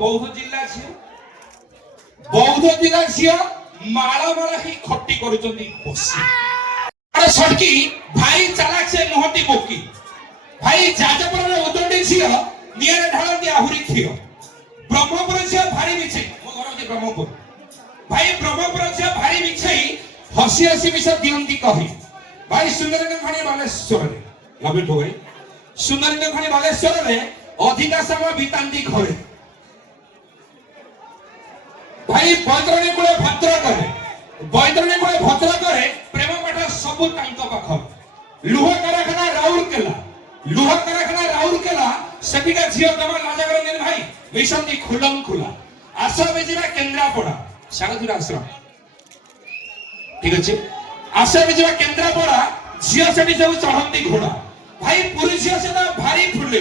बौद्ध जिला झियो बौद्ध जिला झियो माला माला ही खट्टी करूचंदी बसी अरे सड़की भाई चालाक से मोहती बोकी भाई जाजपुर रे उदंडी झियो नियर ढालती आहुरी खियो ब्रह्मपुर झियो भारी मिछे मो घर जे ब्रह्मपुर भाई ब्रह्मपुर झियो भारी मिछे हसी हसी मिछ दियंती कहि भाई सुंदरगंज खानी बालेश्वर रे लबिट हो गई सुंदरगंज खानी बालेश्वर रे अधिका समय बितांती घरे भाई बैतरणी कूले भद्र करे प्रेम पाठ सब लुह कारखाना राउरकेला सेटिका झियो तमा राजागर भाई मिशंती खुलम खुला आश्रम बेजिबा केंद्रापड़ा सागतुरा आश्रम ठीक अछि आश्रम बेजिबा केंद्रापड़ा झियो सेटी सब चढ़ंती घोड़ा भाई पुरी झियो से भारी फुले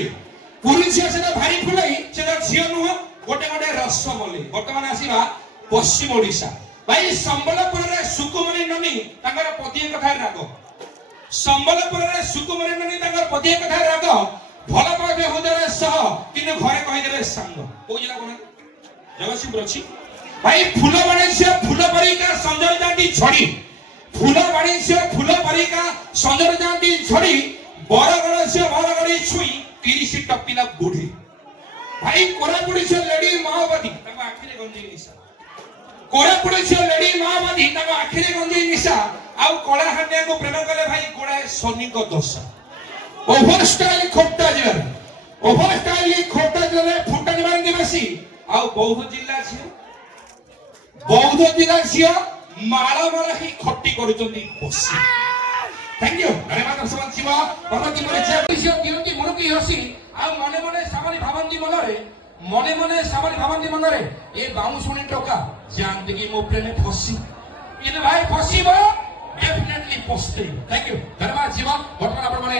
पुरी झियो से भारी फुले से झियो नुह गोटे गोटे रसमले वर्तमान आसीबा पश्चिम ओडिशा भाई संबलपुर रे सुकुमरी ननी तांगर पतिए कथा राग संबलपुर रे सुकुमरी ननी तांगर पतिए कथा राग भल पावे होदरे सह किने घरे कहि देबे संग ओ जिला कोन जगतसिंहपुर अछि भाई फूल बाणी से फूल परिका संजय जांती छड़ी फूल बाणी से फूल परिका संजय जांती छड़ी बरगड़ से बरगड़ी छुई 30 टपिला बुढ़ी भाई कोरापुड़ी से लेडी माओवादी तब आखिरे गंजी निशा कोरापुड़ी से लेडी माओवादी तब आखिरे गंजी निशा आउ कलाहांडिया को प्रेम कले भाई गोड़ा सोनी को दोष ओवर स्टाइल खोटा जिले फुटा निवारण दिवसी आउ बौद्ध जिला झियो माला माला ही खट्टी करूचंदी बसी थैंक यू धन्यवाद दर्शक शिवा भगवती मने जेपिसियो दियंती मनुकी हसी आ मने मने सामानी भावंती मनरे ए बाउंसुनी टका जानते कि मो प्रेमे फसी इन भाई फसीबो डेफिनेटली पस्ते थैंक यू धन्यवाद शिवा वर्तमान आपण माने